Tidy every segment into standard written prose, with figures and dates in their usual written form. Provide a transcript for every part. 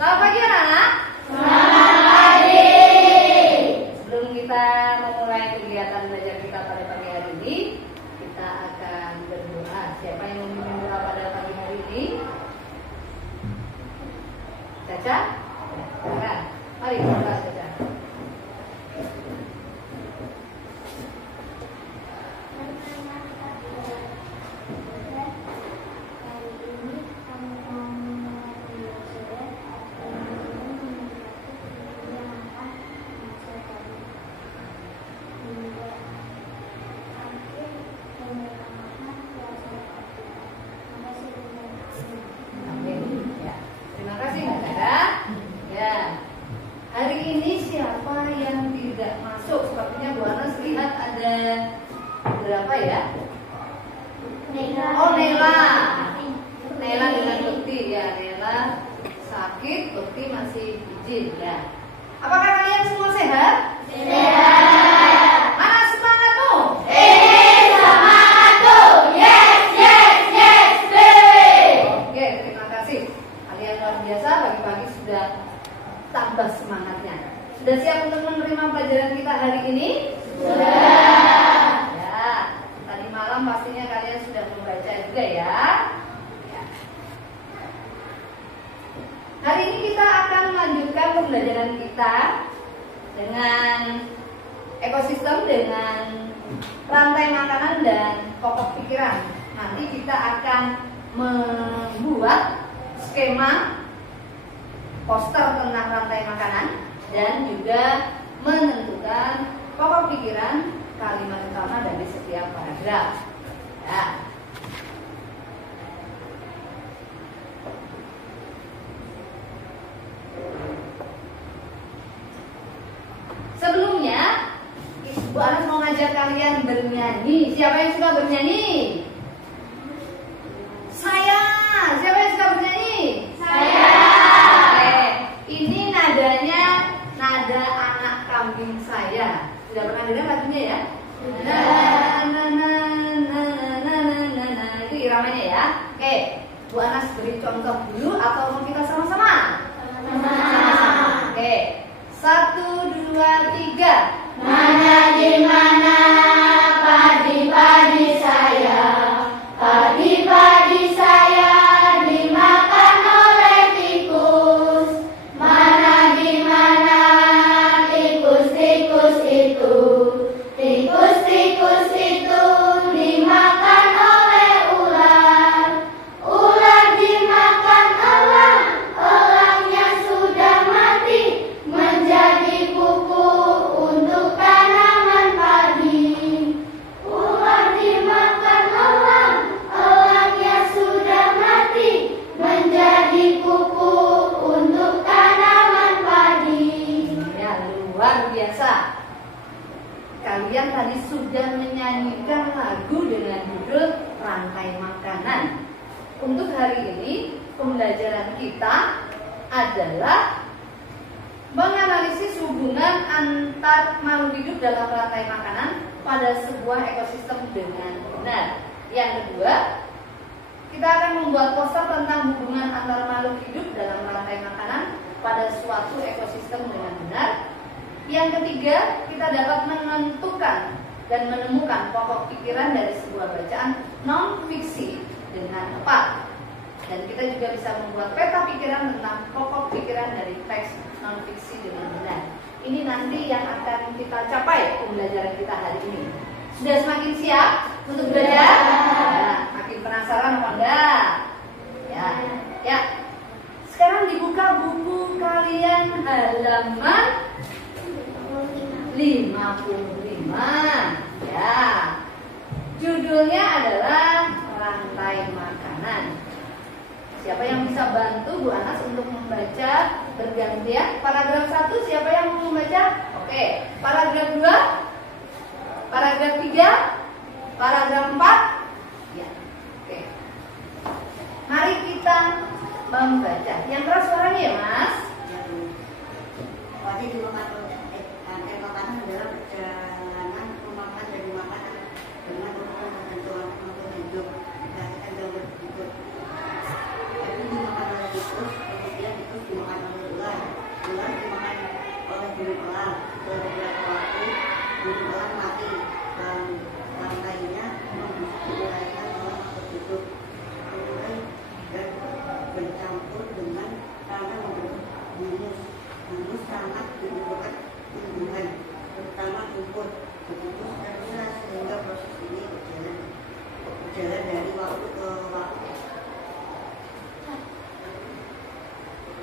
Selamat pagi anak-anak. Selamat pagi. Sebelum kita memulai kegiatan belajar kita pada pagi hari ini, kita akan berdoa. Siapa yang memimpin doa pada pagi hari ini? Caca? Ya, mari berdoa Caca. Berapa ya? Oh, Nela dengan Bekti ya. Nela sakit, Bekti masih izin ya. Apakah kalian semua sehat? Sehat. Mana semangatmu? Ini semangatku. Yes, yes, yes, baby. Oke, terima kasih. Kalian luar biasa, pagi-pagi sudah tambah semangatnya. Sudah siap untuk menerima pelajaran kita hari ini? Sudah. Malam pastinya kalian sudah membaca juga ya. Hari ini kita akan melanjutkan pembelajaran kita dengan ekosistem, dengan rantai makanan dan pokok pikiran. Nanti kita akan membuat skema poster tentang rantai makanan dan juga menentukan pokok pikiran kalimat utama dari setiap paragraf. Ya. Sebelumnya, Bu Anas mau ngajak kalian bernyanyi. Siapa yang suka bernyanyi? Saya. Siapa yang suka bernyanyi? Saya. Oke. Ini nadanya nada anak kambing saya. Sudah pernah dengar lagunya ya? Itu iramanya ya. Oke, Bu Anas beri contoh dulu atau mau kita sama-sama? Sama-sama. Oke, 1, 2, 3. Mana di mana padi-padi saya, padi-padi saya dimakan oleh tikus. Mana di mana tikus-tikus itu, tikus-tikus itu dimakan oleh ular. Ular dimakan elang, elangnya sudah mati menjadi pupuk untuk tanaman padi. Ular dimakan elang, elangnya sudah mati menjadi pupuk untuk tanaman padi. Ya, luar biasa. Kalian tadi sudah menyanyikan lagu dengan judul Rantai Makanan. Untuk hari ini, pembelajaran kita adalah menganalisis hubungan antar makhluk hidup dalam rantai makanan pada sebuah ekosistem dengan benar. Yang kedua, kita akan membuat poster tentang hubungan antar makhluk hidup dalam rantai makanan pada suatu ekosistem dengan benar. Yang ketiga, kita dapat menentukan dan menemukan pokok pikiran dari sebuah bacaan non-fiksi dengan tepat. Dan kita juga bisa membuat peta pikiran tentang pokok pikiran dari teks non-fiksi dengan benar. Ini nanti yang akan kita capai pembelajaran kita hari ini. Sudah semakin siap untuk belajar? Ya, makin penasaran apa enggak? Ya. Sekarang dibuka buku kalian halaman 55. Ya. Judulnya adalah Rantai Makanan. Siapa yang bisa bantu Bu Anas untuk membaca bergantian? Paragraf 1 siapa yang mau membaca? Oke. Paragraf 2, paragraf 3, paragraf 4. Ya. Oke. Mari kita membaca. Yang keras suaranya ya, Mas? Tadi dimakan rantai makanan adalah perjalanan memakan dan makanan dengan ukuran tertentu untuk hidup. Kita jauh berhidup. Tapi dimakan oleh tikus, kemudian tikus dimakan oleh bercampur dengan tanah membentuk humus. Humus sangat dibutuhkan tumbuhan, terutama rumput. Begitu seterusnya sehingga proses ini berjalan dari waktu ke waktu.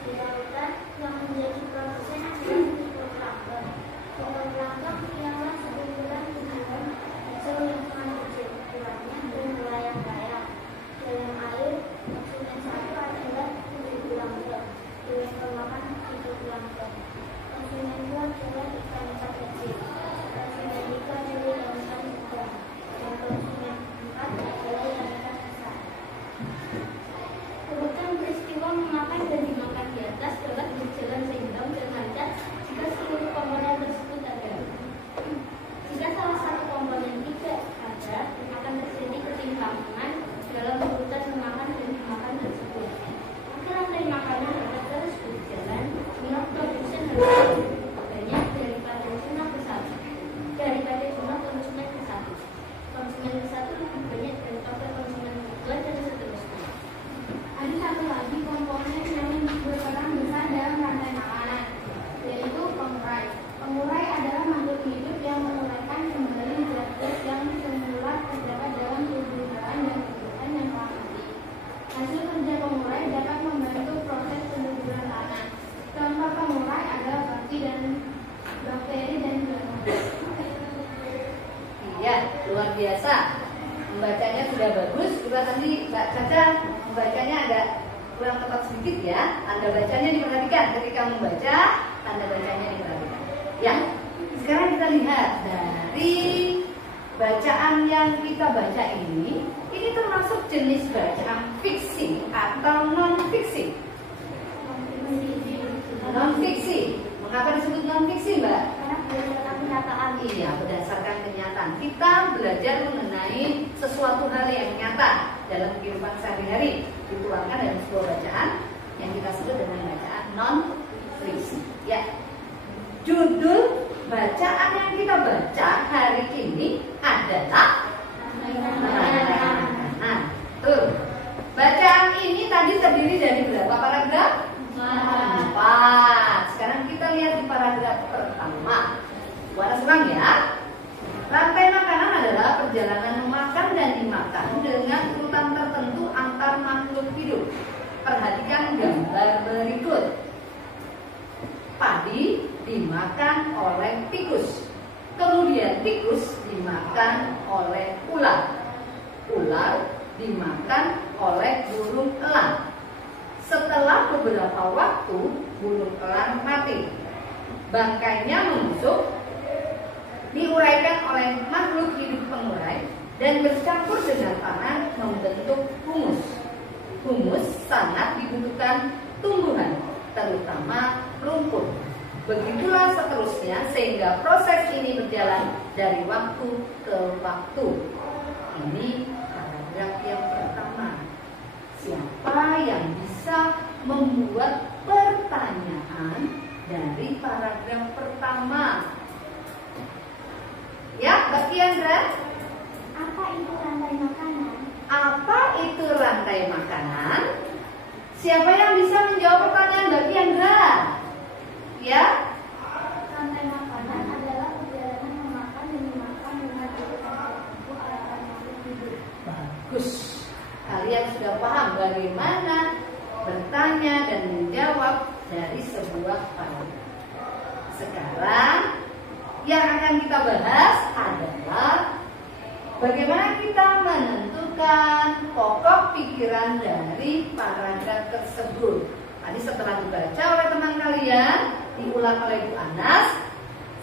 Di lautan yang menjadi produsen adalah mikroplankton. Mikroplankton ialah sekumpulan tumbuhan hijau yang sangat kecil ukurannya dan melayang-layang dalam air. Konsumen satu adalah fitoplankton, hewan pemakan fitoplankton. Konsumen dua adalah ikan-ikan kecil. Konsumen tiga adalah ikan sedang, dan konsumen empat adalah ikan besar. Urutan peristiwa memakan dan dimakan di atas dapat berjalan seimbang dan lancar jika seluruh komponen tersebut ada. Jika salah satu komponen tidak ada, akan terjadi ketimpangan dalam urutan memakan dan dimakan tersebut. Agar rantai makanan dapat terus berjalan, jumlah produsen harus lebih banyak daripada jumlah konsumen ke satu. Konsumen ke satu lebih banyak daripada konsumen kedua dan seterusnya. Ada satu lagi komponen yang berperan besar dalam rantai makanan, yaitu pengurai. Pengurai adalah makhluk hidup yang menguraikan kembali zat-zat yang semula terdapat dalam tubuh hewan dan tumbuhan yang telah mati. Hasil kerja pengurai dapat membantu proses penguburan tanah. Contoh pengurai adalah bakteri dan jamur. Iya, luar biasa. Membacanya sudah bagus. Juga tadi Mbak Caca membacanya agak kurang tepat sedikit ya. Tanda bacanya diperhatikan. Ketika membaca, tanda bacanya diperhatikan. Ya, sekarang kita lihat dari bacaan yang kita baca ini termasuk jenis bacaan fiksi atau non-fiksi. Non-fiksi. Mengapa disebut non-fiksi, Mbak? Karena berdasarkan kenyataan. Iya, berdasarkan kenyataan. Kita belajar mengenai sesuatu hal yang nyata dalam kehidupan sehari-hari, dituangkan dalam sebuah bacaan yang kita sebut dengan bacaan non-fiksi. Ya, judul bacaan yang kita baca hari ini adalah tuh. Bacaan ini tadi terdiri dari berapa paragraf? 4. Sekarang kita lihat di paragraf pertama. Waras ulang ya. Rantai makanan adalah perjalanan memakan dan dimakan dengan urutan tertentu antar makhluk hidup. Perhatikan gambar berikut. Padi dimakan oleh tikus. Kemudian tikus dimakan oleh ular. Ular dimakan oleh burung elang. Setelah beberapa waktu, burung elang mati. Bangkainya membusuk, diuraikan oleh makhluk hidup pengurai dan bercampur dengan tanah membentuk humus. Humus sangat dibutuhkan tumbuhan, terutama rumput. Begitulah seterusnya sehingga proses ini berjalan dari waktu ke waktu. Ini paragraf yang pertama. Siapa yang bisa membuat pertanyaan dari paragraf pertama? Ya, Mbak Tiandra. Apa itu rantai makanan? Apa itu rantai makanan? Siapa yang bisa menjawab pertanyaan Mbak Tiandra? Ya? Rantai makanan adalah perjalanan memakan dan dimakan dengan urutan tertentu antar makhluk hidup. Bagus. Kalian sudah paham bagaimana bertanya dan menjawab dari sebuah paragraf. Sekarang yang akan kita bahas adalah bagaimana kita menentukan pokok pikiran dari paragraf tersebut. Tadi setelah dibaca oleh teman kalian, diulang oleh Bu Anas.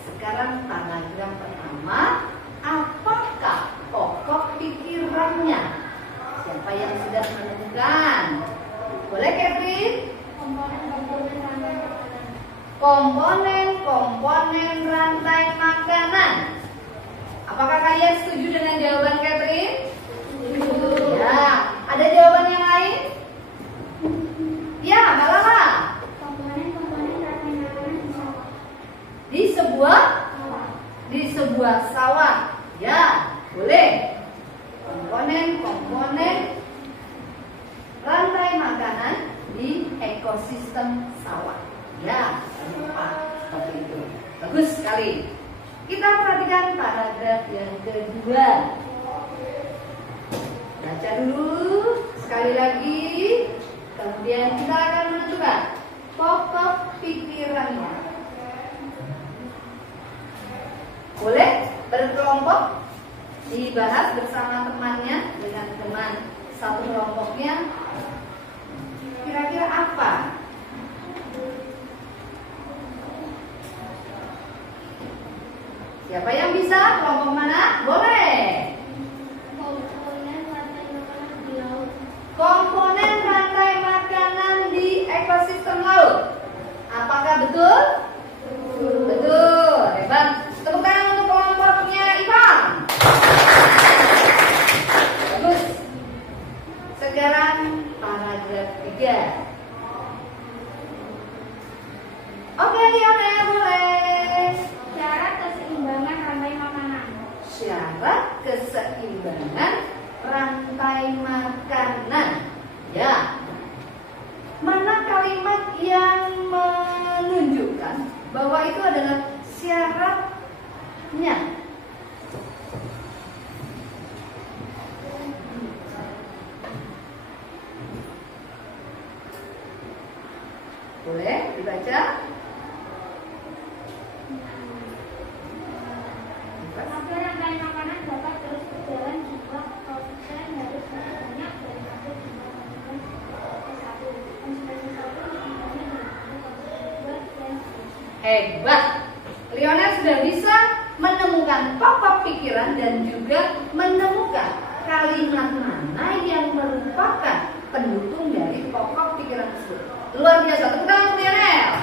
Sekarang paragraf pertama, apakah pokok pikirannya? Siapa yang sudah menemukan? Boleh, Catherine? Komponen-komponen rantai makanan. Komponen rantai makanan. Apakah kalian setuju dengan jawaban Catherine? Setuju. Ya. Ada jawaban yang lain? Ya, Mbak Lala. Komponen-komponen rantai makanan Di sebuah sawah. Ya, boleh. Komponen rantai makanan ekosistem sawah. Ya, seperti itu. Bagus sekali. Kita perhatikan paragraf yang kedua. Baca dulu sekali lagi. Kemudian kita akan menentukan pokok pikirannya. Boleh berkelompok dibahas bersama temannya dengan teman satu kelompoknya. Kira-kira apa? Siapa yang bisa? Kelompok mana? Boleh. Komponen rantai makanan di laut. Komponen rantai makanan di ekosistem laut. Apakah betul? Betul. Hebat. Tepuk tangan untuk kelompoknya Ivan. Bagus. Sekarang paragraf 3. Oke, Lionel, boleh. Syarat keseimbangan rantai makanan. Syarat keseimbangan rantai makanan. Ya. Mana kalimat yang menunjukkan bahwa itu adalah syaratnya? Boleh dibaca? Agar rantai makanan dapat terus berjalan jika konsisten harus banyak dan satu jumlah konsisten satu. Konsisten satu misalnya dengan konsisten dua dan seterusnya. Hebat. Lionel sudah bisa menemukan pokok pikiran dan juga menemukan kalimat mana yang merupakan pendukung dari pokok pikiran tersebut. Luar biasa. Tepuk tangan untuk Lionel.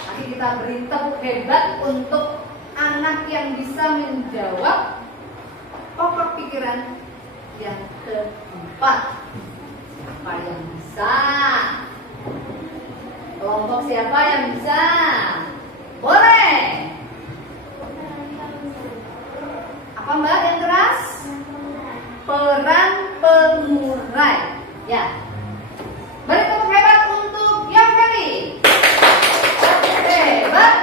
Nanti kita beri tepuk hebat untuk anak yang bisa menjawab pokok pikiran yang keempat. Siapa yang bisa? Kelompok siapa yang bisa? Boleh. Apa Mbak yang keras? Peran pengurai. Ya. Beri tepuk hebat untuk yang kali. Hebat.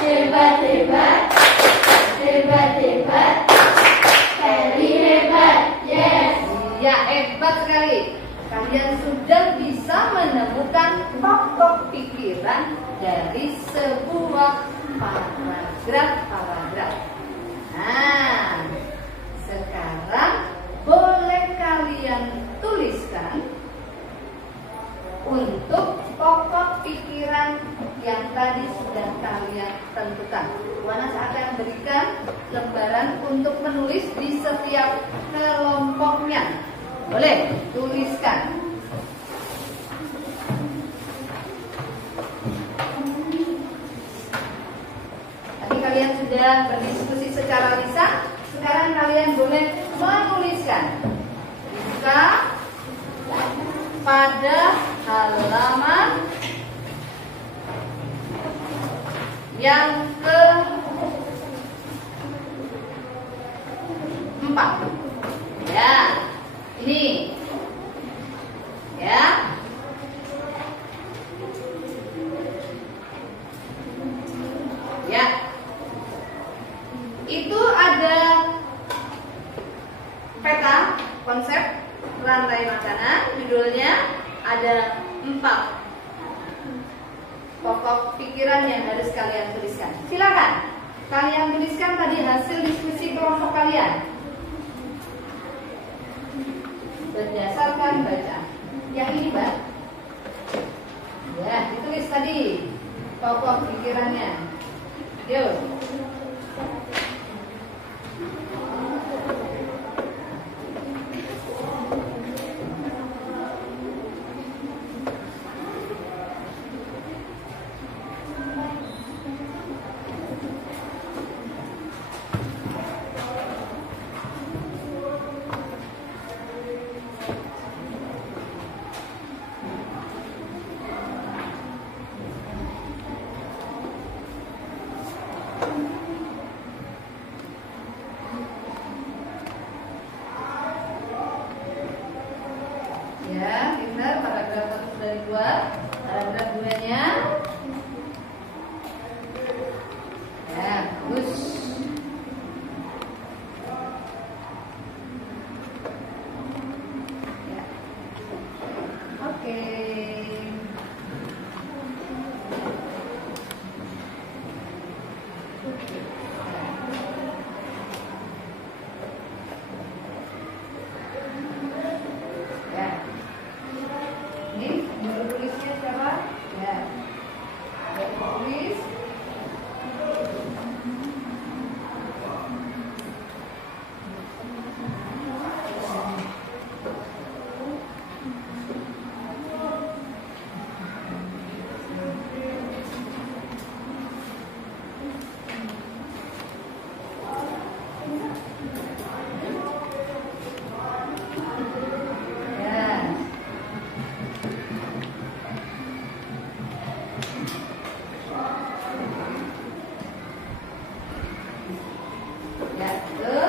Hebat, hebat. Hebat, hebat. Very hebat. Yes. Ya, hebat sekali. Kalian sudah bisa menemukan pokok pikiran dari sebuah paragraf. Nah, sekarang boleh kalian tuliskan untuk pokok pikiran yang tadi sudah kalian tentukan. Wana akan berikan lembaran untuk menulis di setiap kelompoknya. Boleh tuliskan. Tadi kalian sudah berdiskusi secara lisan. Sekarang kalian boleh menuliskan. Dibuka pada halaman yang ke-4. Ya. Ini ya, ya, itu ada peta konsep rantai makanan. Judulnya ada 4 pokok pikiran yang harus kalian tuliskan. Silakan kalian tuliskan tadi hasil diskusi kelompok kalian berdasarkan bacaan. Yang ini, Mbak. Ya, ditulis tadi pokok pikirannya. Yuk. Ya, pintar. Paragraf 1 sudah dibuat. Paragraf 2-nya. Ya, bagus. Ya. Oke. Ya. Ini judul tulisnya siapa? Ya. Ada tulis. Ya. Ya, betul.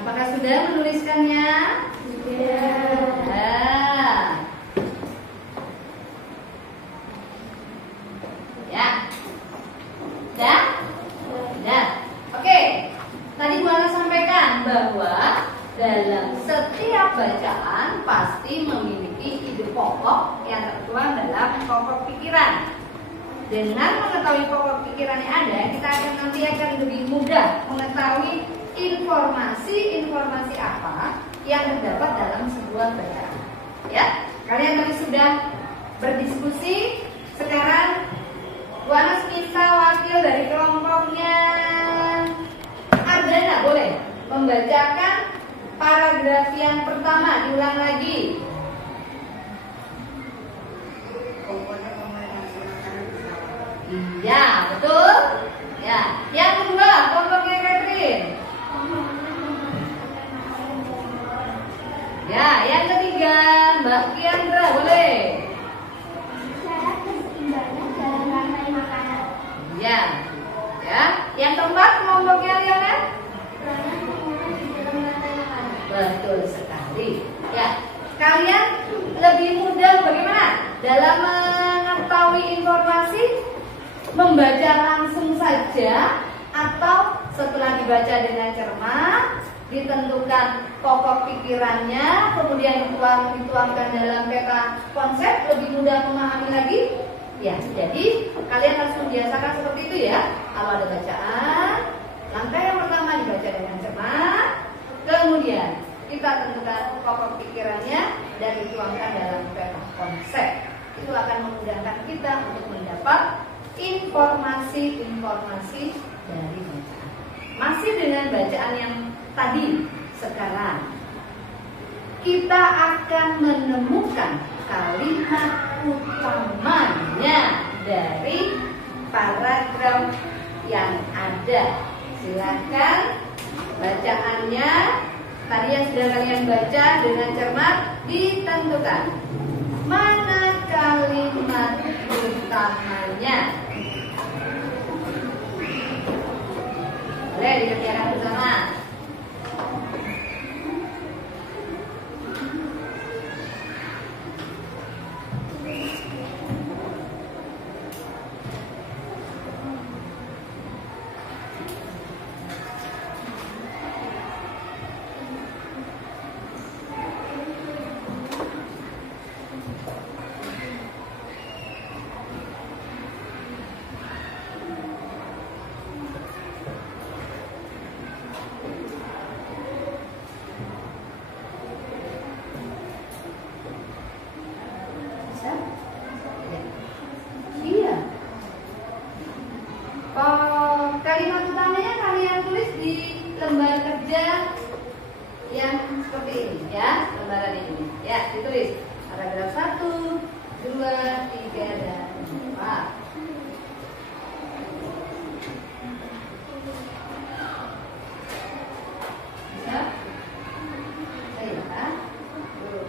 Apakah sudah menuliskannya? Nah. Ya. Sudah? Sudah. Oke. Tadi Bu Ana sampaikan bahwa dalam setiap bacaan pasti memiliki ide pokok yang tertuang dalam pokok pikiran. Dengan mengetahui pokok pikiran yang ada, kita nanti akan lebih mudah mengetahui informasi apa yang terdapat dalam sebuah bacaan. Ya, kalian tadi sudah berdiskusi. Sekarang Bu Anas minta wakil dari kelompoknya Ardana boleh membacakan paragraf yang pertama, diulang lagi. Komponen melaksanakan pesawat. Iya, betul. Ya, yang kedua kelompoknya Catherine. Ya, yang ketiga Mbak Kiandra boleh. Syarat keseimbangan dalam rantai makanan. Ya, ya. Yang keempat kelompoknya Liana. Peranan lingkungan di dalam rantai makanan. Betul sekali. Ya, kalian lebih mudah bagaimana dalam mengetahui informasi? Membaca langsung saja atau setelah dibaca dengan cermat, ditentukan pokok pikirannya, kemudian dituangkan dalam peta konsep, lebih mudah memahami lagi? Ya, jadi kalian harus membiasakan seperti itu ya. Kalau ada bacaan, langkah yang pertama dibaca dengan cermat, kemudian kita tentukan pokok pikirannya dan dituangkan dalam peta konsep. Itu akan memudahkan kita untuk mendapat informasi-informasi dari bacaan. Masih dengan bacaan yang tadi, sekarang kita akan menemukan kalimat utamanya dari paragraf yang ada. Silakan bacaannya. Tadi yang sudah kalian baca dengan cermat ditentukan mana kalimat utamanya. Boleh dikerjakan bersama. 2, 3, dan 4. Bisa? Bisa ya? Tuh.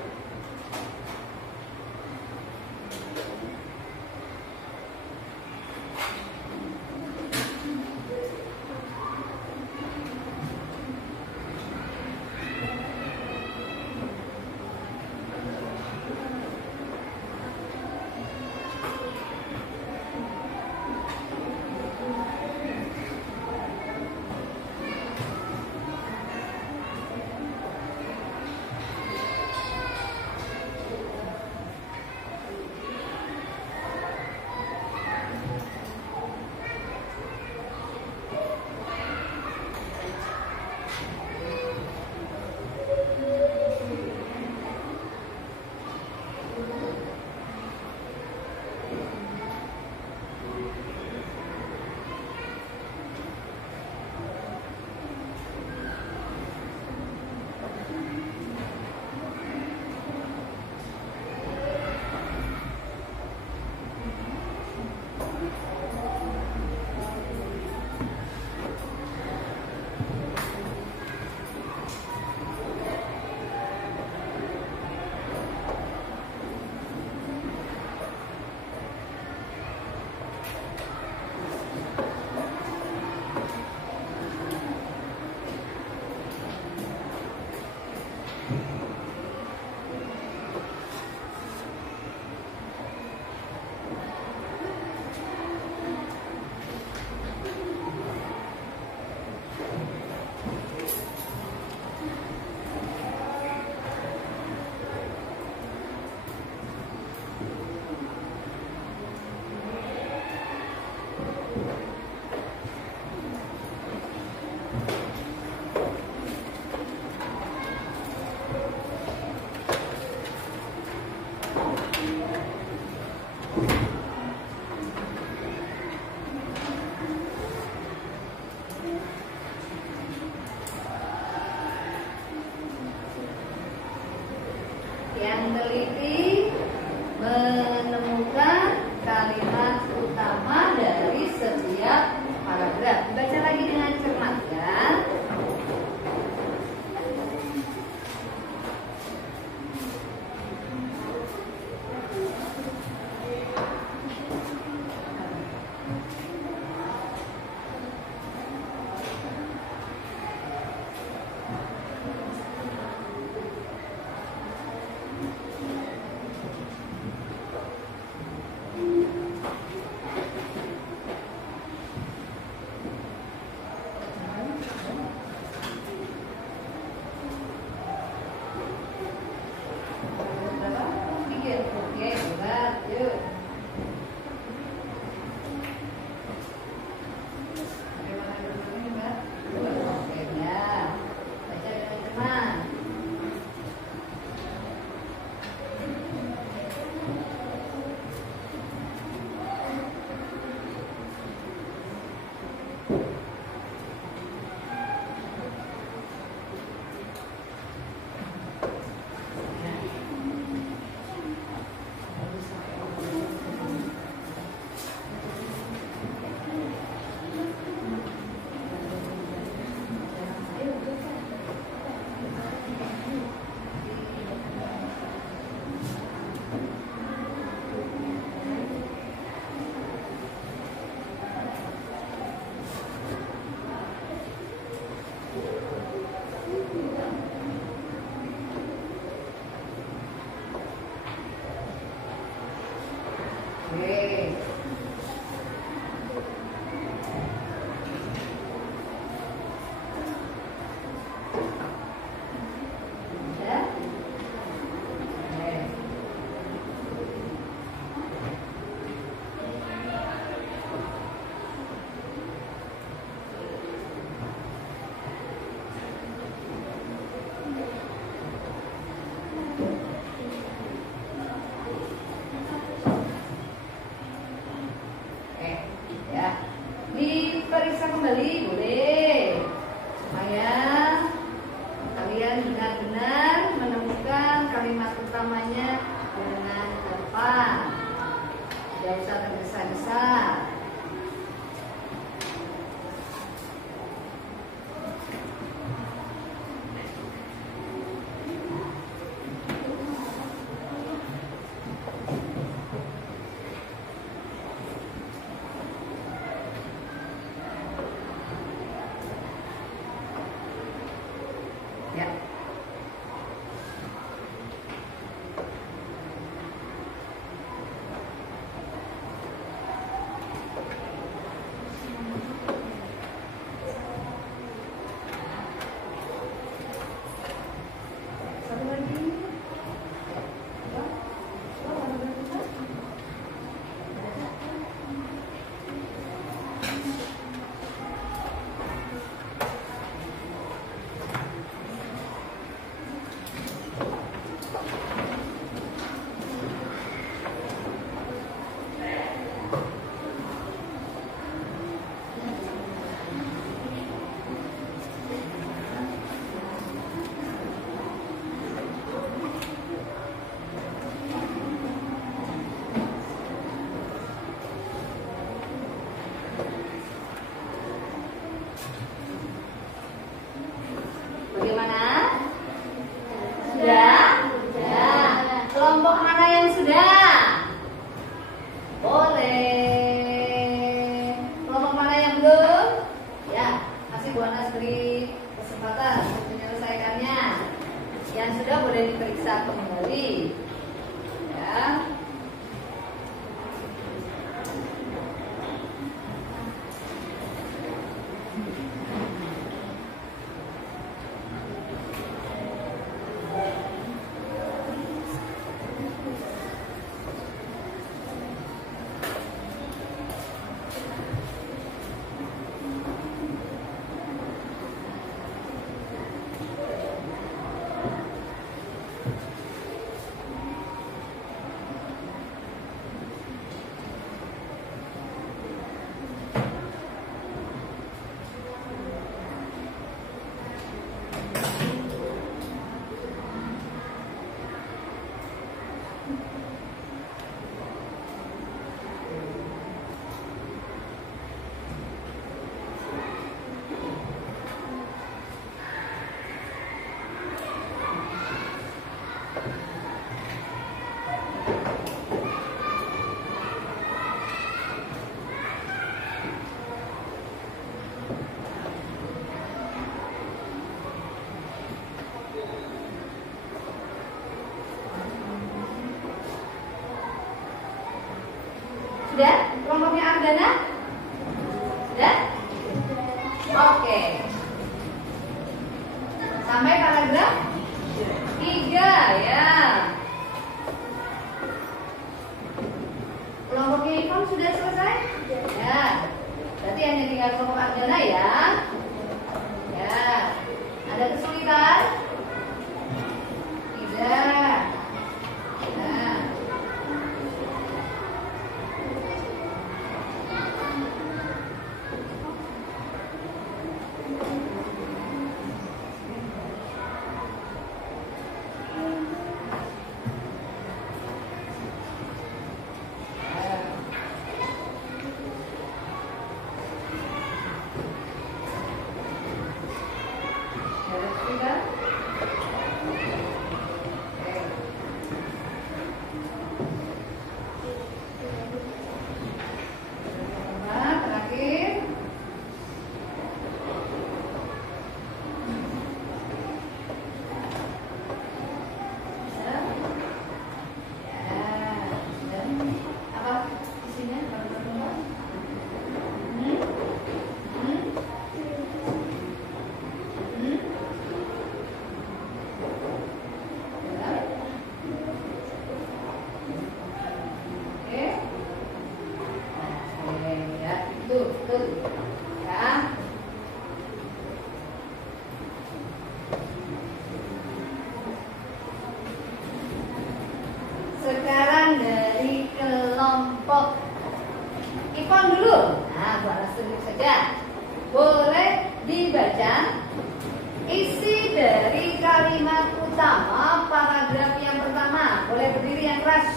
Yang teliti menemukan kalimat utama dari setiap paragraf. Baca lagi dengan cermat ya. Diperiksa kembali boleh, supaya kalian benar-benar menemukan kalimat utamanya dengan tepat. Sudah? Kelompoknya Ardana? Sudah? Oke. Sampai paragraf 3 ya. Kelompoknya Ipon sudah selesai? Ya. Berarti hanya tinggal kelompok Ardana ya. Ya. Ada kesulitan? Tidak. Nah. Sekarang dari kelompok Ipon dulu. Nah, Bu Anas tunjuk saja. Boleh dibaca isi dari kalimat utama paragraf yang pertama. Boleh berdiri yang keras.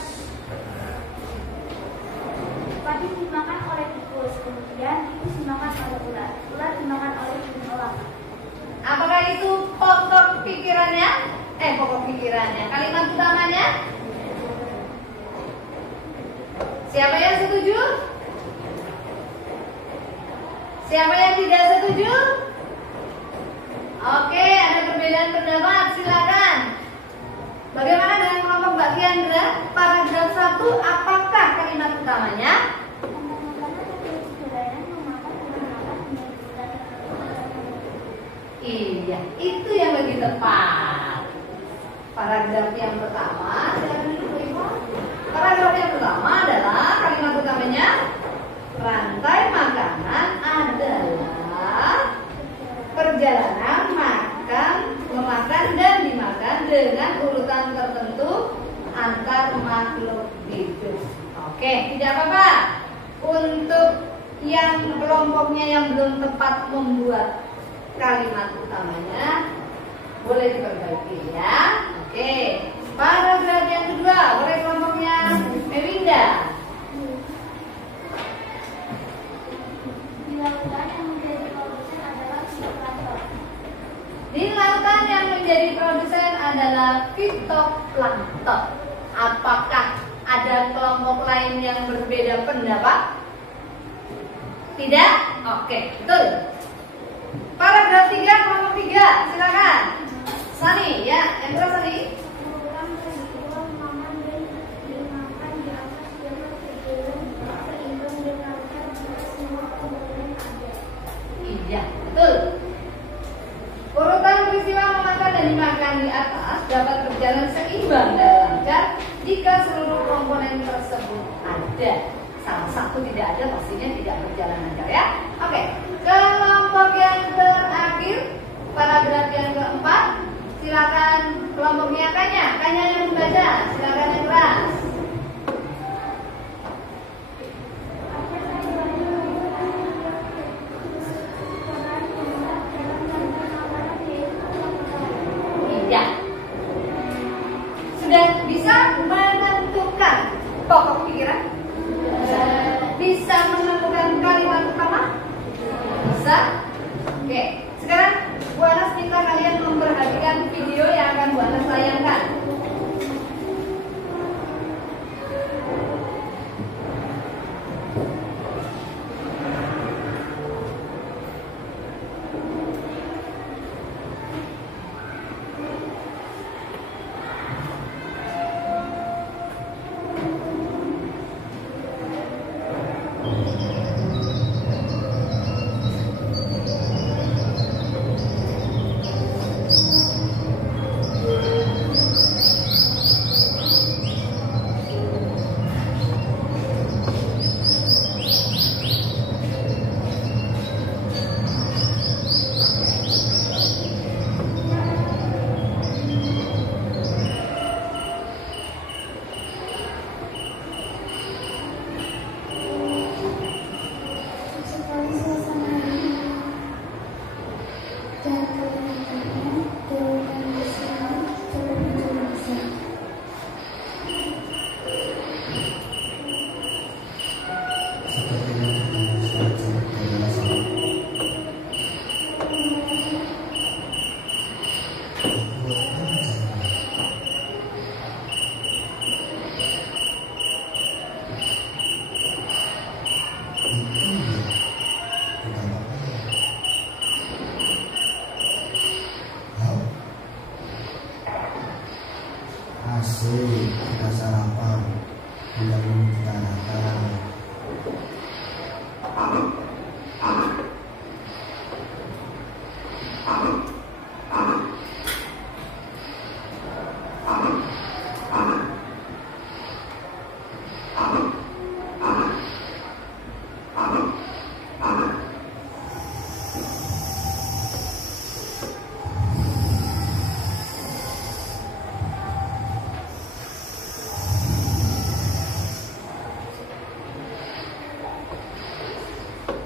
Padi dimakan oleh tikus, kemudian tikus dimakan oleh ular, ular dimakan oleh binatang. Apakah itu pokok pikirannya? Pokok pikirannya. Kalimat utamanya? Siapa yang setuju? Siapa yang tidak setuju? Oke, ada perbedaan pendapat, silakan. Bagaimana dengan kelompok Mbak Tiandra? Paragraf 1, apakah kalimat utamanya? Iya, itu yang lebih tepat. Paragraf yang pertama, silakan dulu Ibu. Paragraf yang pertama adalah kalimat utamanya rantai makanan adalah perjalanan memakan dan dimakan dengan urutan tertentu antar makhluk hidup. Oke, tidak apa-apa. Untuk yang kelompoknya yang belum tepat membuat kalimat utamanya boleh diperbaiki ya. Oke. Paragraf yang kedua, boleh kelompoknya Mewinda. Di lautan yang menjadi produsen adalah fitoplankton. Di lautan yang menjadi produsen adalah fitoplankton. Apakah ada kelompok lain yang berbeda pendapat? Tidak? Oke, betul. Paragraf 3, kelompok 3, silakan. Sani, ya, yang keras Sani. Iya, betul. Urutan peristiwa memakan dan dimakan di atas dapat berjalan seimbang dan lancar jika seluruh komponen tersebut ada. Salah satu tidak ada, pastinya tidak berjalan lancar ya. Oke, kelompok yang terakhir, paragraf yang keempat, silakan kelompoknya Kanya yang membaca, silakan yang keras. Sudah bisa menentukan pokok pikiran? Bisa menemukan kalimat utama? Bisa? Oke, sekarang Bu Anas minta kalian memperhatikan video yang akan Bu Anas tayangkan.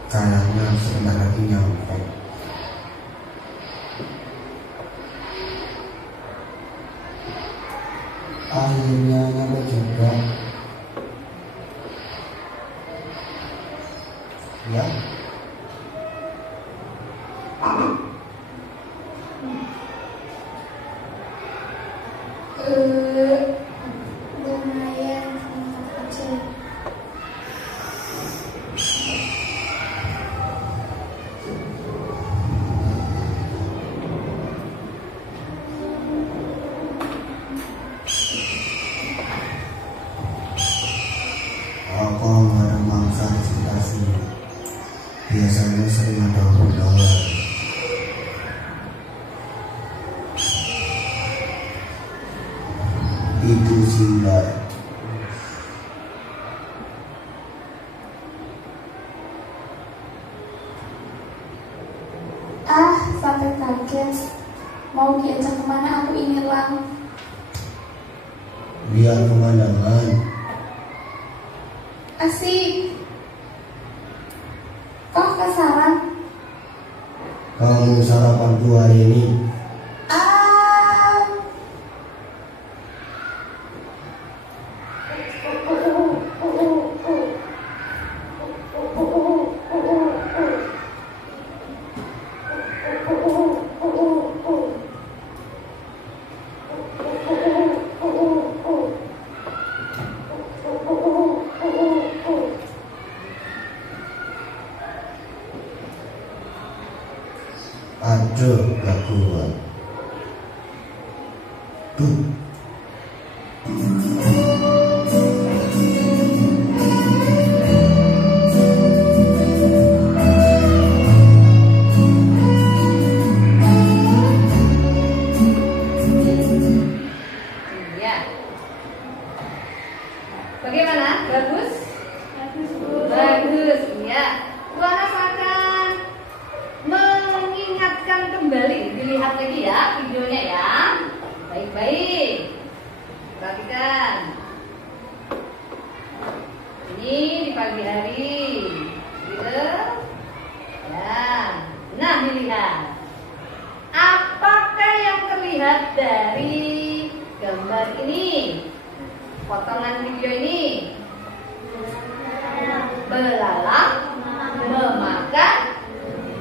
Kayaknya sebentar lagi nyampe. Akhirnya nyampe juga. Ya. Lumayan kecil. Aku nggak ada mangsa di sekitar sini. Biasanya sering ada undangan. Itu sih Mbak. Sampai kaget. Mau diajak kemana aku ini Lang? Lihat pemandangan. Asik. Kok kesaran? Kamu sarapanku hari ini. Aduh, gak kuat. Tuh. Ya. Bagaimana? Bagus? Bagus, Bu. Bagus, ya. Bu Anas akan mengingatkan kembali, dilihat lagi ya videonya ya. Baik-baik. Perhatikan. Ini di pagi hari. Gitu. Ya. Nah, dilihat. Apakah yang terlihat dari gambar ini? Potongan video ini. Belalang memakan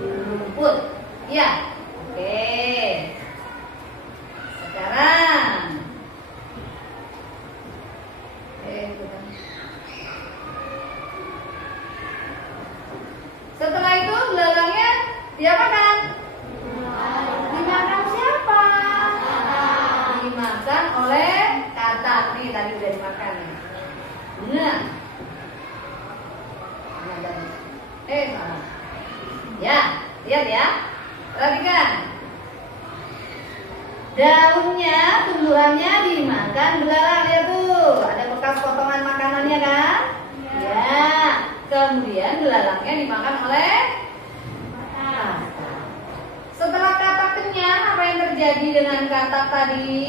rumput. Ya. Oke. Sekarang. Setelah itu belalangnya diapakan? Dimakan siapa? Dimakan oleh katak. Nih tadi udah dimakan. Nah. Salah. Ya, lihat ya. Perhatikan. Daunnya, tumbuhannya dimakan belalang. Lihat tuh, ada bekas potongan makanannya kan? Ya. Kemudian belalangnya dimakan oleh katak. Setelah katak kenyang, apa yang terjadi dengan katak tadi?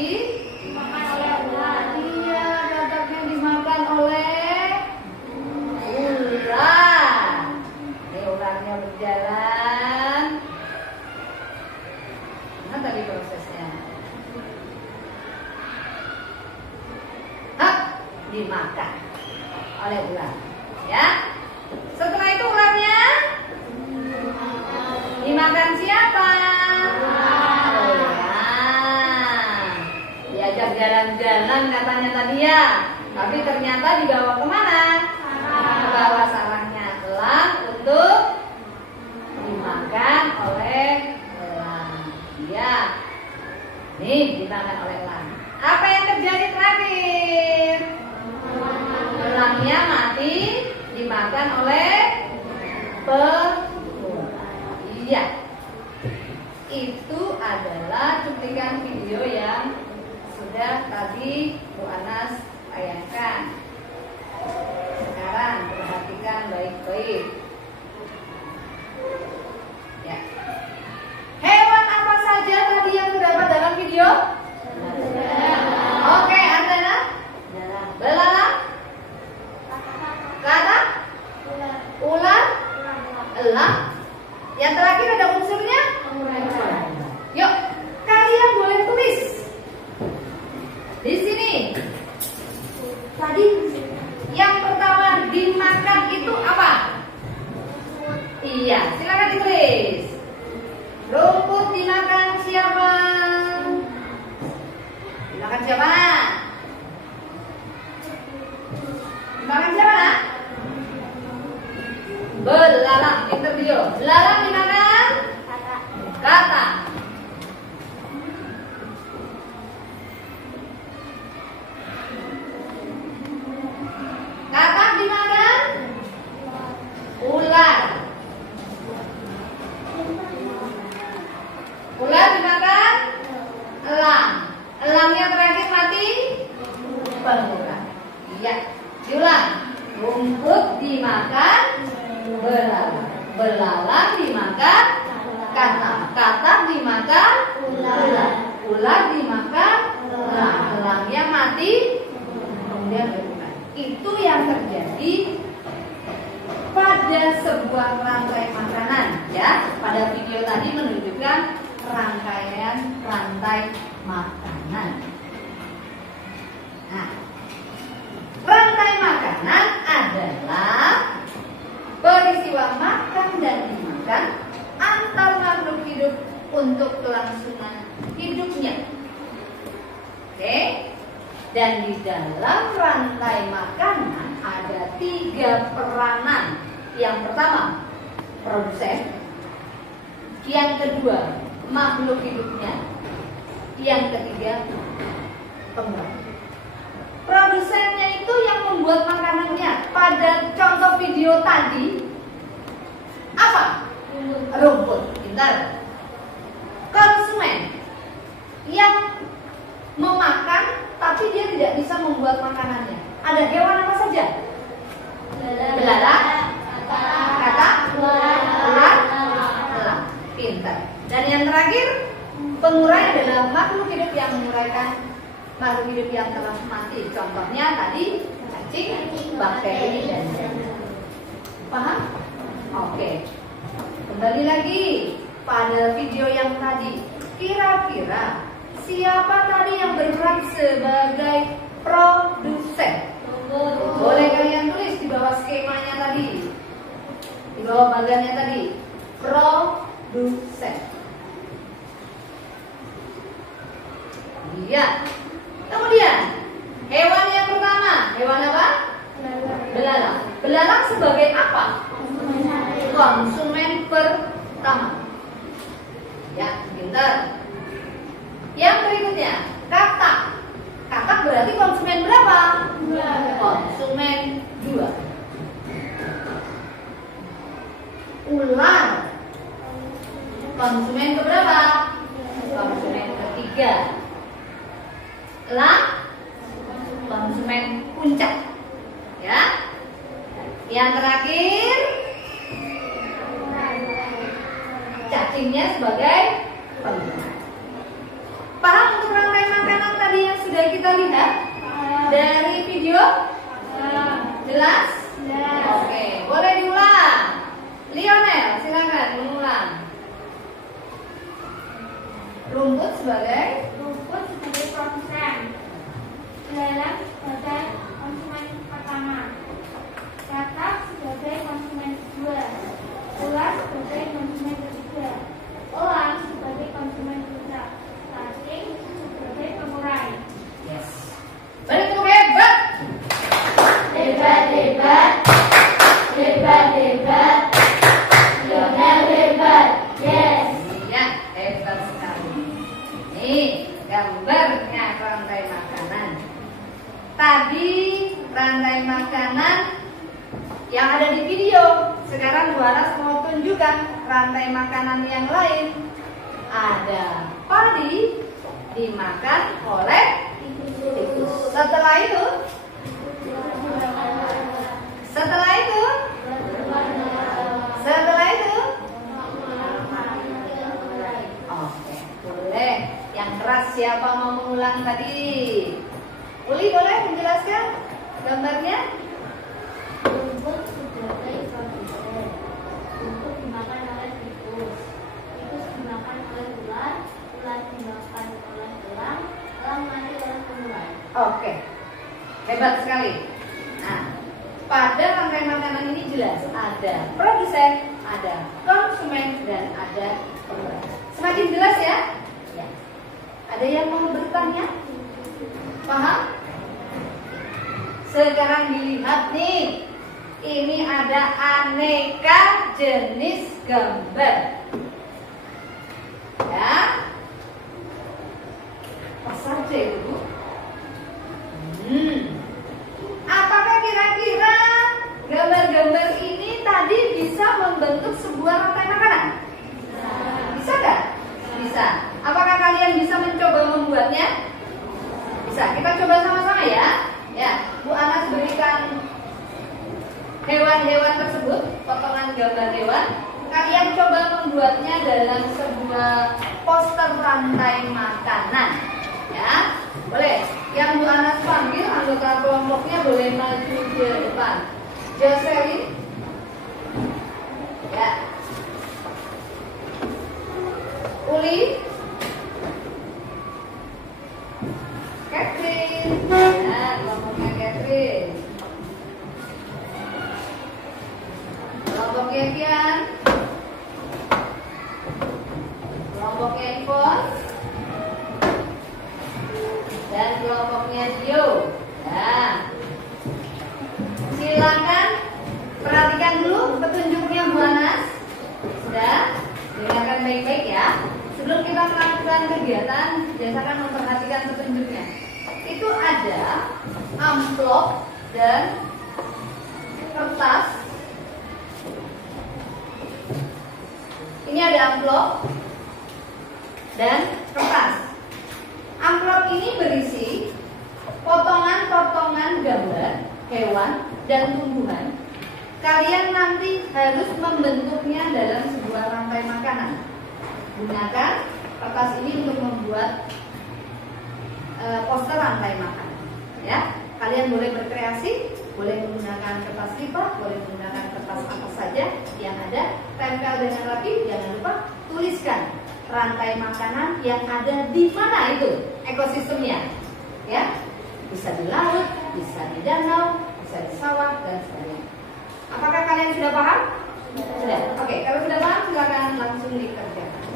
Dimakan oleh ular. Iya, kataknya dimakan oleh ular. Ini ularnya berjalan. Mana tadi prosesnya? Hap, dimakan oleh ular. Ya. Setelah itu ularnya dimakan siapa? Diajak jalan-jalan katanya tadi ya. Tapi ternyata dibawa kemana? Ke bawah sarangnya elang untuk dimakan oleh elang. Ya. Nih dimakan oleh elang. Apa yang terjadi terakhir? Elangnya mati dimakan oleh pengular. Iya. Itu adalah cuplikan video yang sudah tadi Bu Anas tayangkan. elang. Yang terakhir ada unsurnya yuk, kalian boleh tulis di sini. Tadi yang pertama dimakan itu apa? Iya, silakan ditulis. Rumput dimakan siapa? Dimakan siapa? Dimakan siapa? Belalang, interview. Belalang dimakan kata. Katak dimakan ular. Ular dimakan elang. Elangnya terakhir mati pengurang. Iya, diulang. Rumput dimakan belalang. Belalang dimakan katak. Katak dimakan ular. Ular dimakan elang. Elangnya mati kemudian berbuka. Itu yang terjadi pada sebuah rantai makanan, ya. Pada video tadi menunjukkan rangkaian rantai makanan. Nah, rantai makanan adalah peristiwa makan dan dimakan antar makhluk hidup untuk kelangsungan hidupnya. Oke? Dan di dalam rantai makanan ada 3 peranan. Yang pertama, produsen. Yang kedua, makhluk hidupnya. Yang ketiga, pengembang. Produsennya itu yang membuat makanannya. Pada contoh video tadi, apa? Rumput. Pintar. Konsumen yang memakan tapi dia tidak bisa membuat makanannya. Ada hewan apa saja? Belalang, katak, ular, elang. Pintar. Dan yang terakhir, pengurai adalah makhluk hidup yang menguraikan makhluk hidup yang telah mati. Contohnya tadi cacing, bakteri, dan paham? Oke. Kembali lagi pada video yang tadi. Kira-kira siapa tadi yang berperan sebagai produsen? Boleh kalian tulis di bawah skemanya tadi, di bawah bagiannya tadi. Produsen. Iya. Kemudian hewan yang pertama, hewan apa? Belalang. Belalang sebagai apa? Konsumen pertama. Ya, pintar. Yang berikutnya, katak. Katak berarti konsumen berapa? Konsumen 2. Ular. Konsumen keberapa? Konsumen ketiga. Elang. Konsumen puncak. Ya. Yang terakhir, cacingnya sebagai penggunaan. Paham untuk rantai makanan tadi yang sudah kita lihat dari video? Jelas? Oke, boleh diulang. Lionel, silakan mengulang. Rumput sebagai produsen. Belalang sebagai konsumen pertama. Katak sebagai konsumen kedua. Ular sebagai konsumen ketiga. Elang sebagai konsumen puncak. Cacing sebagai pengurai. Yes. Betul, hebat. Hebat, hebat. Hebat, hebat. Lionel hebat. Yes. Iya, hebat sekali. Nih, gambarnya rantai makanan. Tadi rantai makanan yang ada di video. Sekarang Bu Aras mau tunjukkan rantai makanan yang lain. Ada padi dimakan oleh tikus. Setelah itu oke, boleh. Yang keras siapa mau mengulang tadi? Uli boleh menjelaskan gambarnya? Rumput sebagai produsen. Rumput jelas ada produsen, ada konsumen, dan ada penggunaan. Semakin jelas ya? Ya. Ada yang mau bertanya? Paham? Sekarang dilihat nih, ini ada aneka jenis gambar. Ya, apa saja itu? Apakah kira-kira gambar-gambar ini tadi bisa membentuk sebuah rantai makanan? Bisa nggak? Bisa. Apakah kalian bisa mencoba membuatnya? Bisa. Kita coba sama-sama ya. Ya, Bu Anas berikan hewan-hewan tersebut, potongan gambar hewan. Kalian coba membuatnya dalam sebuah poster rantai makanan. Ya, boleh. Yang Bu Anas panggil anggota kelompoknya boleh maju ke depan. Jocelyn, ya. Uli, Catherine, ya, kelompoknya Catherine. Kelompoknya Kian, kelompoknya Ivon, dan kelompoknya Dio. Nah, silakan perhatikan dulu petunjuknya Bu Anas. Sudah, dengarkan baik-baik ya. Sebelum kita melakukan kegiatan, biasakan memperhatikan petunjuknya. Itu ada amplop dan kertas. Ini ada amplop dan kertas. Amplop ini berisi potongan-potongan gambar hewan dan tumbuhan. Kalian nanti harus membentuknya dalam sebuah rantai makanan. Gunakan kertas ini untuk membuat poster rantai makanan. Ya, kalian boleh berkreasi, boleh menggunakan kertas lipat, boleh menggunakan kertas apa saja yang ada. Tempel dengan rapi. Jangan lupa tuliskan rantai makanan yang ada di mana itu ekosistemnya. Ya, bisa di laut, bisa di danau, bisa di sawah dan sebagainya. Apakah kalian sudah paham? Sudah. Oke, kalau sudah paham silakan langsung dikerjakan.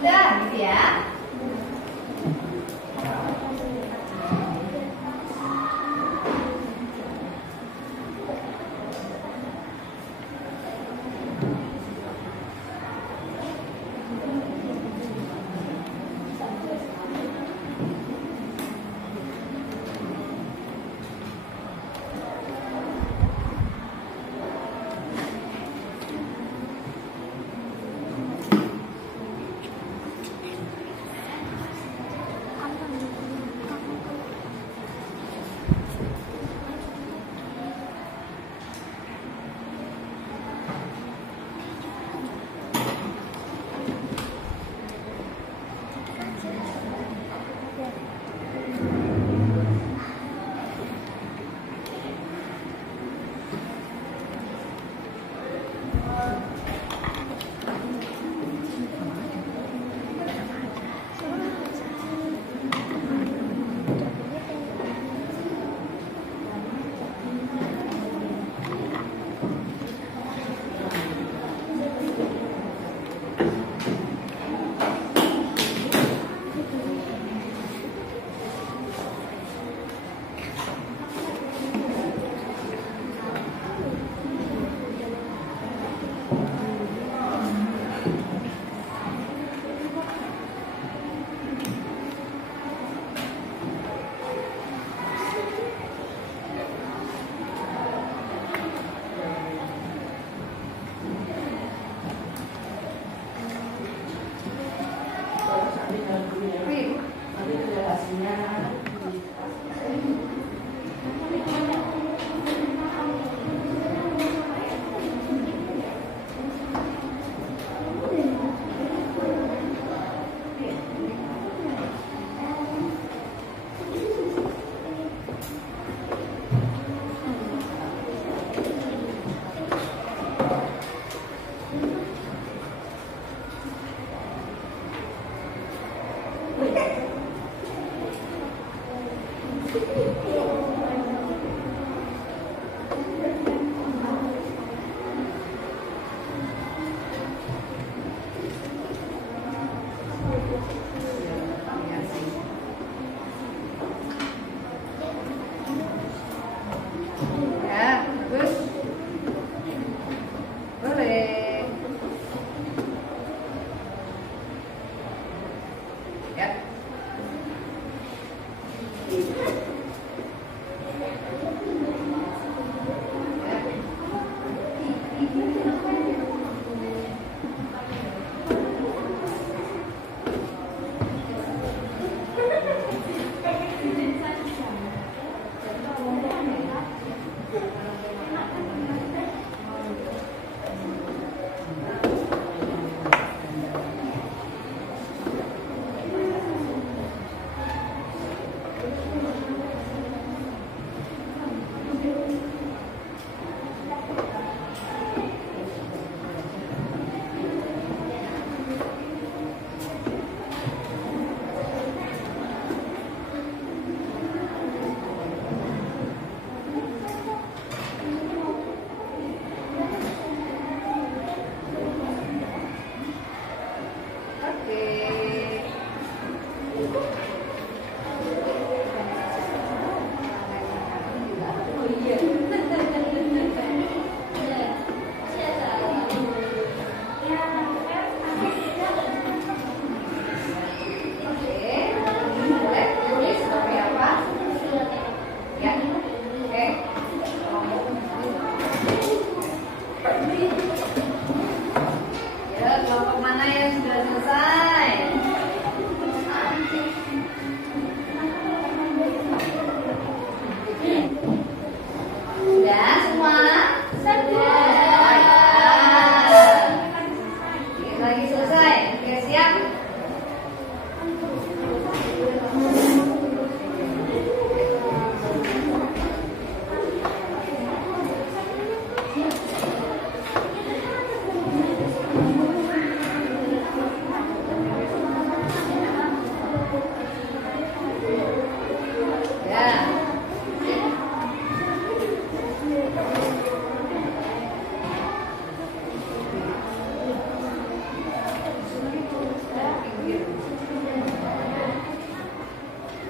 sudah gitu ya.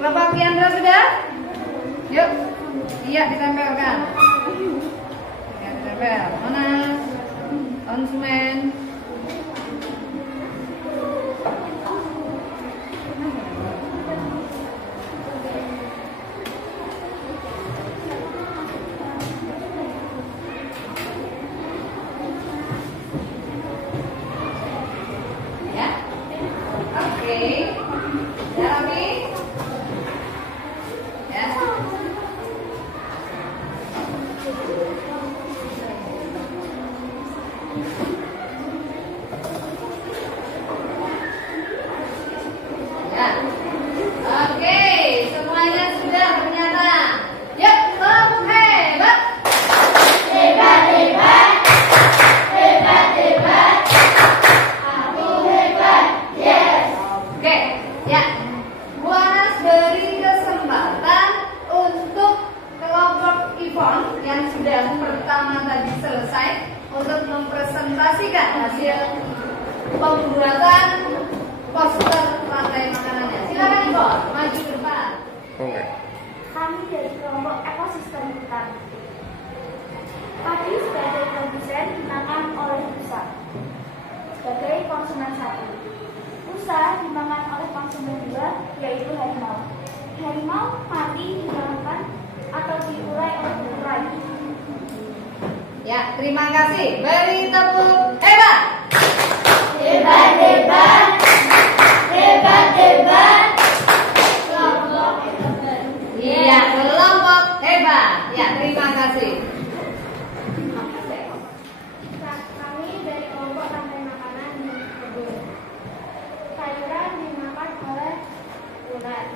Kelompok Kiandra sudah? Yuk. Iya, ditempelkan. Ya, ditempel. Mana? Konsumen. Ya. Oke. Ya, Rafi. Ya. Ya. Oke, semuanya sudah ternyata. Yuk, kelompok hebat. Hebat, hebat. Hebat, hebat. Aku hebat. Yes. Oke, ya. Bu Anas beri kesempatan untuk kelompok Ivon yang sudah pertama tadi selesai untuk mempresentasikan hasil pembuatan poster rantai makanannya. Silakan Ivon, maju ke depan. Oke. Kami dari kelompok ekosistem hutan. Padi sebagai produsen dimakan oleh rusa sebagai konsumen satu. Rusa dimakan oleh konsumen dua, yaitu harimau. Harimau mati dimakan atau diurai oleh berurai. Ya, terima kasih. Beri tepuk hebat. Hebat, hebat. Hebat, hebat. Kelompok hebat. Iya, kelompok hebat. Ya, terima kasih. Kami dari kelompok rantai makanan di kebun. Sayuran dimakan oleh ulat.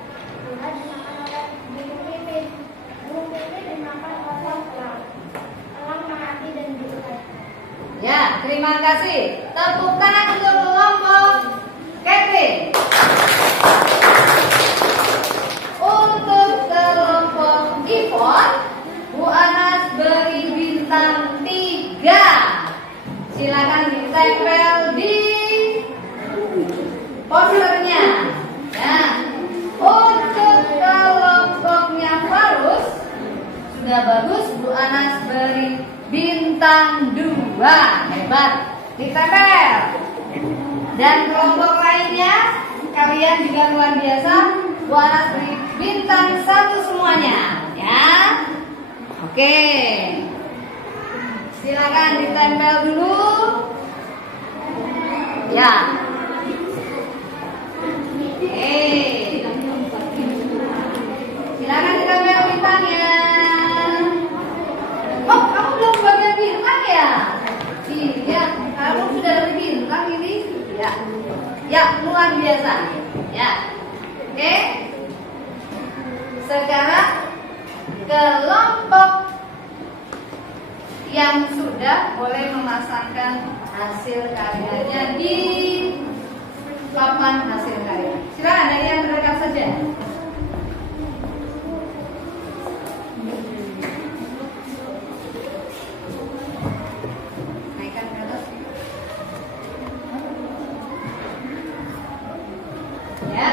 Ulat dimakan oleh burung pipit. Burung pipit dimakan oleh elang. Elang mati dan diurai. Ya, terima kasih. Tepuk tangan untuk kelompok Catherine. Untuk kelompok Ivon, Bu Anas beri bintang 3. Silakan ditempel di posternya. Ya. Untuk kelompoknya Farus sudah bagus, Bu Anas beri bintang 2. Hebat. Ditempel. Dan kelompok lainnya kalian juga luar biasa. Bu Anas beri bintang 1 semuanya, ya. Oke. Silakan ditempel dulu. Ya. Silakan ditempel bintangnya. Oh, kamu belum bagian bintang ya? Iya, kamu sudah dapat bintang ini. Ya. Ya, luar biasa. Ya. Oke. Sekarang kelompok yang sudah boleh memasangkan hasil karyanya di papan hasil karya. Silakan dari yang terdekat saja. Naikkan ke atas. Ya.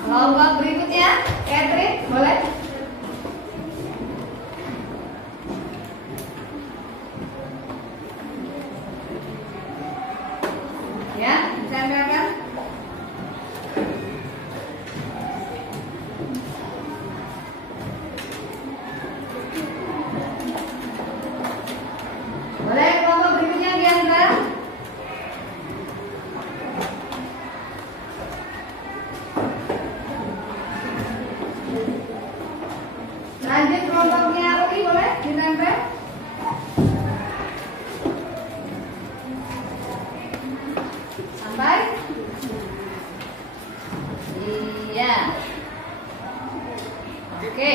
Kelompok berikutnya, Catherine, boleh? Ya, ditempelkan. Boleh kelompok berikutnya, Diandra? Lanjut kelompoknya Rocky, boleh ditempel? Sampai? Iya. Oke.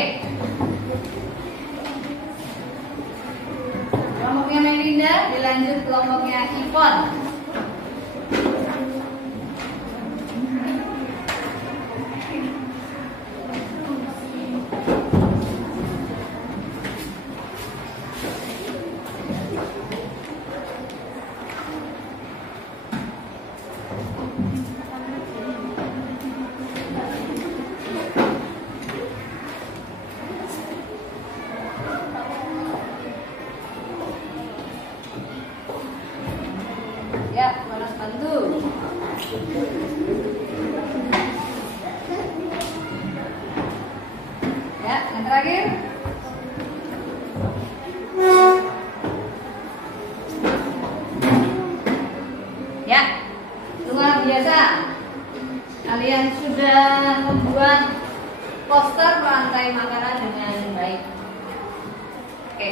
Kelompoknya Melinda, dilanjut kelompoknya Ivon. terakhir. Ya, luar biasa. Kalian sudah membuat poster rantai makanan dengan baik. Oke.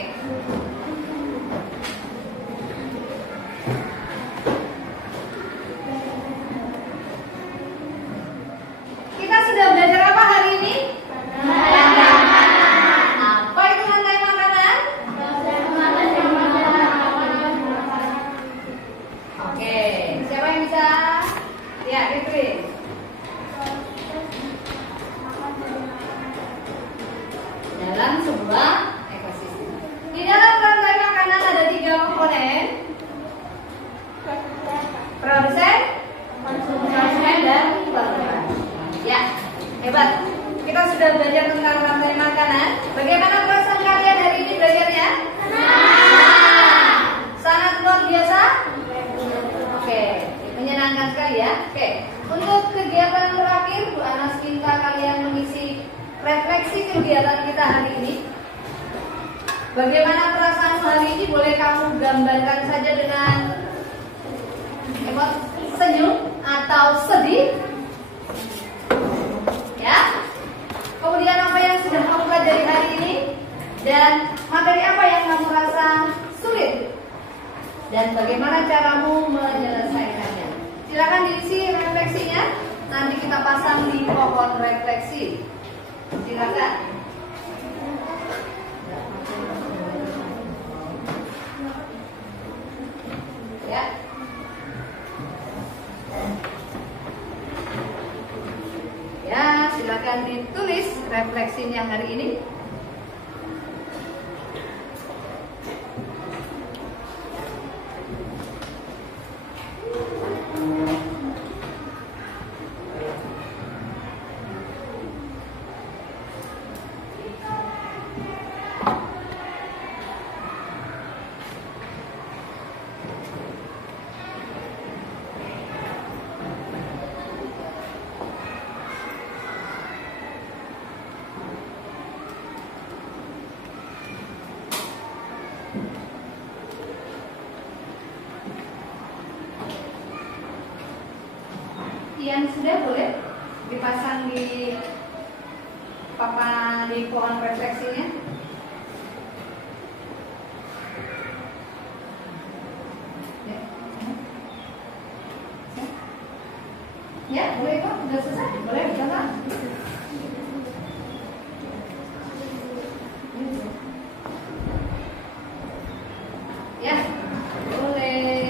Kita sudah belajar apa hari ini? Apa itu rantai makanan? Oke, siapa yang bisa? Ya, Catherine. Dalam sebuah ekosistem. Di dalam rantai makanan ada 3 komponen. Produsen, konsumen, dan pelanggan. Ya, hebat. Kita sudah belajar tentang rantai makanan. Bagaimana perasaan kalian hari ini belajarnya? Sangat luar biasa. Oke, menyenangkan sekali ya. Oke, untuk kegiatan terakhir, Bu Anas minta kalian mengisi refleksi kegiatan kita hari ini. Bagaimana perasaanmu hari ini? Boleh kamu gambarkan saja dengan emot senyum atau sedih. Ya. Kemudian apa yang sudah kamu pelajari hari ini? Dan materi apa yang kamu rasa sulit? Dan bagaimana caramu menyelesaikannya? Silakan diisi refleksinya. Nanti kita pasang di pohon refleksi. Silakan. Ya. Ya, silakan ditulis refleksinya hari ini. Yang sudah boleh dipasang di papan di pohon refleksinya. Ya, boleh kok, sudah selesai, boleh dicoba. Ya, boleh.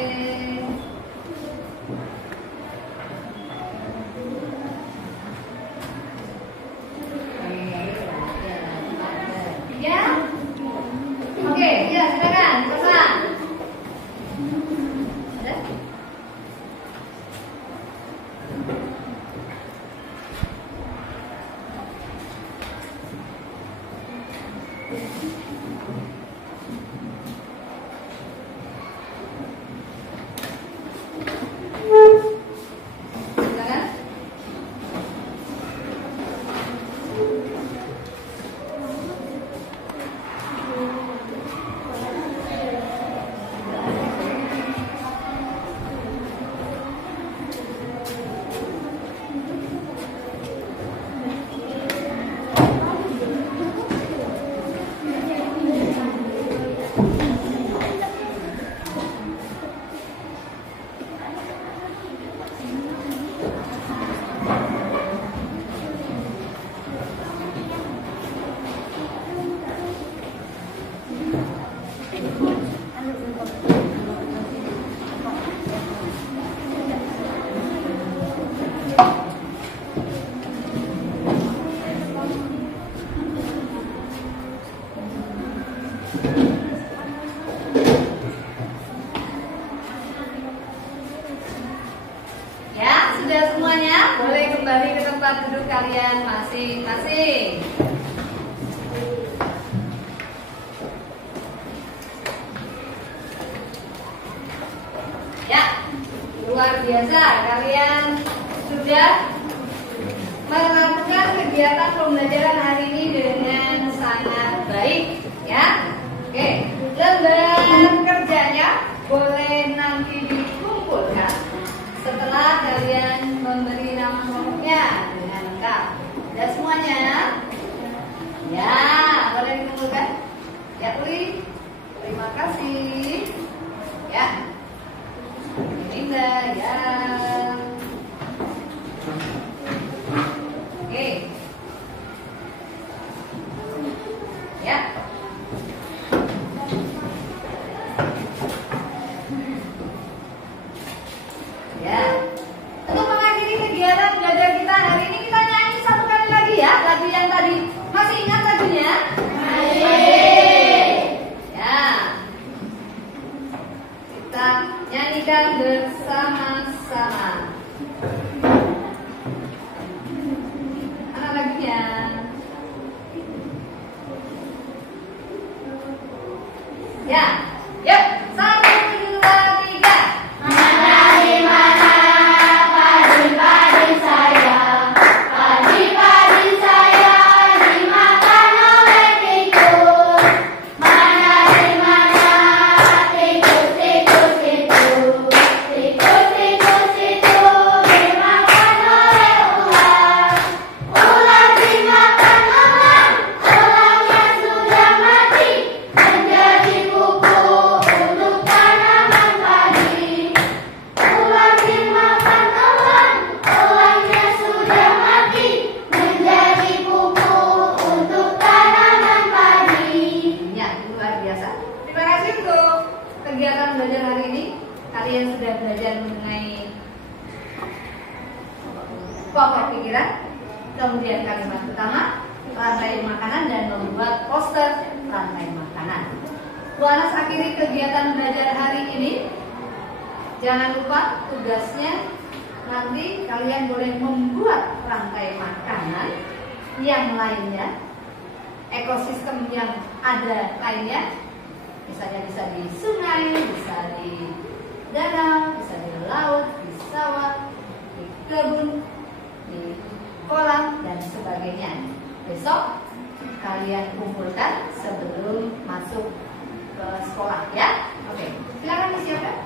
Ya, sudah semuanya? Boleh kembali ke tempat duduk kalian masing-masing. Ya, luar biasa. Kalian sudah melakukan kegiatan pembelajaran hari ini dengan sangat baik ya. Oke, lembar kerjanya boleh nanti dikumpulkan setelah kalian memberi nama kelompoknya dengan lengkap. Sudah semuanya? Ya, boleh dikumpulkan. Ya, Uli. Terima kasih. Ya. Linda, ya. Oke. Ya. Ya. Untuk mengakhiri kegiatan belajar kita hari ini, kita nyanyi satu kali lagi ya, lagu yang tadi. Masih ingat lagunya? Ya. Kita nyanyikan bersama-sama. Mana lagunya? Ya. Yuk, 1, 2, 3. Kegiatan belajar hari ini kalian sudah belajar mengenai pokok pikiran, kemudian kalimat pertama, rantai makanan, dan membuat poster rantai makanan. Bu Anas akhiri kegiatan belajar hari ini. Jangan lupa tugasnya nanti kalian boleh membuat rantai makanan yang lainnya, ekosistem yang ada lainnya. Misalnya bisa di sungai, bisa di danau, bisa di laut, di sawah, di kebun, di kolam, dan sebagainya. Besok kalian kumpulkan sebelum masuk ke sekolah ya. Oke, silakan disiapkan.